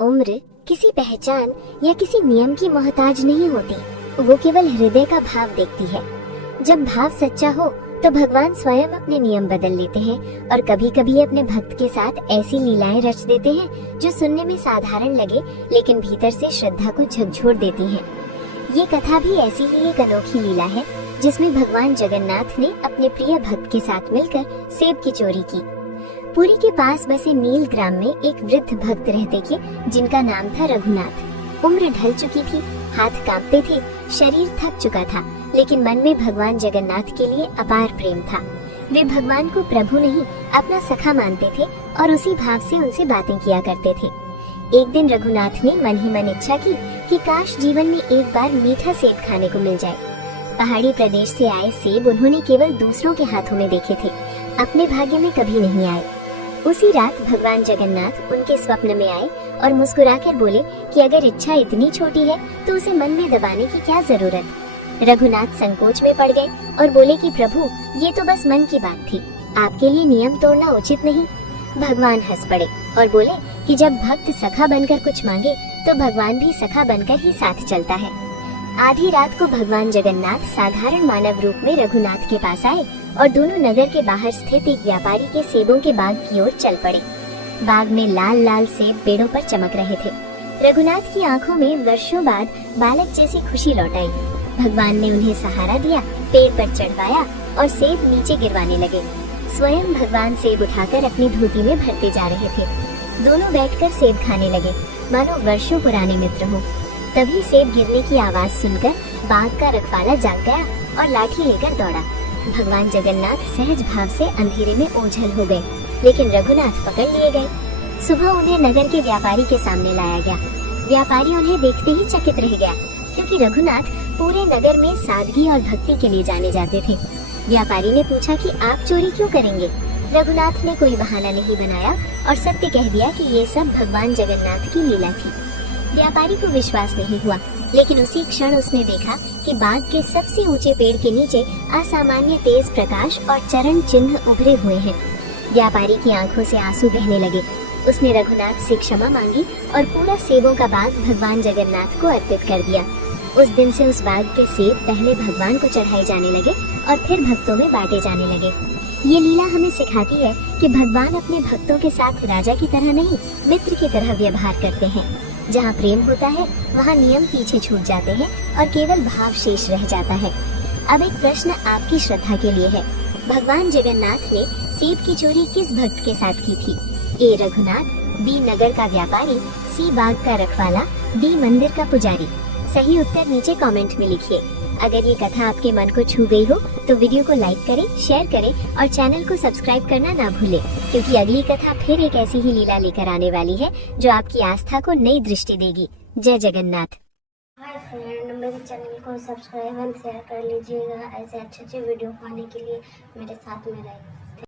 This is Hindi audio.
उम्र, किसी पहचान या किसी नियम की मोहताज नहीं होती, वो केवल हृदय का भाव देखती है। जब भाव सच्चा हो तो भगवान स्वयं अपने नियम बदल लेते हैं और कभी कभी अपने भक्त के साथ ऐसी लीलाएं रच देते हैं जो सुनने में साधारण लगे लेकिन भीतर से श्रद्धा को झकझोर देती हैं। ये कथा भी ऐसी ही एक अनोखी लीला है जिसमें भगवान जगन्नाथ ने अपने प्रिय भक्त के साथ मिलकर सेब की चोरी की। पुरी के पास बसे नील ग्राम में एक वृद्ध भक्त रहते थे जिनका नाम था रघुनाथ। उम्र ढल चुकी थी, हाथ कांपते थे, शरीर थक चुका था, लेकिन मन में भगवान जगन्नाथ के लिए अपार प्रेम था। वे भगवान को प्रभु नहीं अपना सखा मानते थे और उसी भाव से उनसे बातें किया करते थे। एक दिन रघुनाथ ने मन ही मन इच्छा की कि काश जीवन में एक बार मीठा सेब खाने को मिल जाए। पहाड़ी प्रदेश से आए सेब उन्होंने केवल दूसरों के हाथों में देखे थे, अपने भाग्य में कभी नहीं आए। उसी रात भगवान जगन्नाथ उनके स्वप्न में आए और मुस्कुराकर बोले कि अगर इच्छा इतनी छोटी है तो उसे मन में दबाने की क्या जरूरत। रघुनाथ संकोच में पड़ गए और बोले कि प्रभु, ये तो बस मन की बात थी, आपके लिए नियम तोड़ना उचित नहीं। भगवान हंस पड़े और बोले कि जब भक्त सखा बनकर कुछ मांगे तो भगवान भी सखा बनकर ही साथ चलता है। आधी रात को भगवान जगन्नाथ साधारण मानव रूप में रघुनाथ के पास आए और दोनों नगर के बाहर स्थित एक व्यापारी के सेबों के बाग की ओर चल पड़े। बाग में लाल लाल सेब पेड़ों पर चमक रहे थे। रघुनाथ की आंखों में वर्षों बाद बालक जैसी खुशी लौट आई। भगवान ने उन्हें सहारा दिया, पेड़ पर चढ़वाया और सेब नीचे गिरवाने लगे। स्वयं भगवान सेब उठाकर अपनी धोती में भरते जा रहे थे। दोनों बैठकर सेब खाने लगे मानो वर्षों पुराने मित्र हो। तभी सेब गिरने की आवाज सुनकर बाग का रखवाला जाग गया और लाठी लेकर दौड़ा। भगवान जगन्नाथ सहज भाव से अंधेरे में ओझल हो गए, लेकिन रघुनाथ पकड़ लिए गए। सुबह उन्हें नगर के व्यापारी के सामने लाया गया। व्यापारी उन्हें देखते ही चकित रह गया, क्योंकि रघुनाथ पूरे नगर में सादगी और भक्ति के लिए जाने जाते थे। व्यापारी ने पूछा कि आप चोरी क्यों करेंगे। रघुनाथ ने कोई बहाना नहीं बनाया और सत्य कह दिया कि ये सब भगवान जगन्नाथ की लीला थी। व्यापारी को विश्वास नहीं हुआ, लेकिन उसी क्षण उसने देखा कि बाग के सबसे ऊंचे पेड़ के नीचे असामान्य तेज प्रकाश और चरण चिन्ह उभरे हुए हैं। व्यापारी की आंखों से आंसू बहने लगे। उसने रघुनाथ से क्षमा मांगी और पूरा सेबों का बाग भगवान जगन्नाथ को अर्पित कर दिया। उस दिन से उस बाग के सेब पहले भगवान को चढ़ाए जाने लगे और फिर भक्तों में बांटे जाने लगे। ये लीला हमें सिखाती है कि भगवान अपने भक्तों के साथ राजा की तरह नहीं, मित्र की तरह व्यवहार करते हैं। जहाँ प्रेम होता है वहाँ नियम पीछे छूट जाते हैं और केवल भाव शेष रह जाता है। अब एक प्रश्न आपकी श्रद्धा के लिए है। भगवान जगन्नाथ ने सेब की चोरी किस भक्त के साथ की थी? ए रघुनाथ, बी नगर का व्यापारी, सी बाग का रखवाला, डी मंदिर का पुजारी। सही उत्तर नीचे कमेंट में लिखिए। अगर ये कथा आपके मन को छू गई हो तो वीडियो को लाइक करें, शेयर करें और चैनल को सब्सक्राइब करना ना भूलें, क्योंकि अगली कथा फिर एक ऐसी ही लीला लेकर आने वाली है जो आपकी आस्था को नई दृष्टि देगी। जय जगन्नाथ। हाय फ्रेंड, मेरे चैनल को सब्सक्राइब एंड शेयर कर लीजिएगा। ऐसे अच्छे अच्छे वीडियो पाने के लिए मेरे साथ में रहें।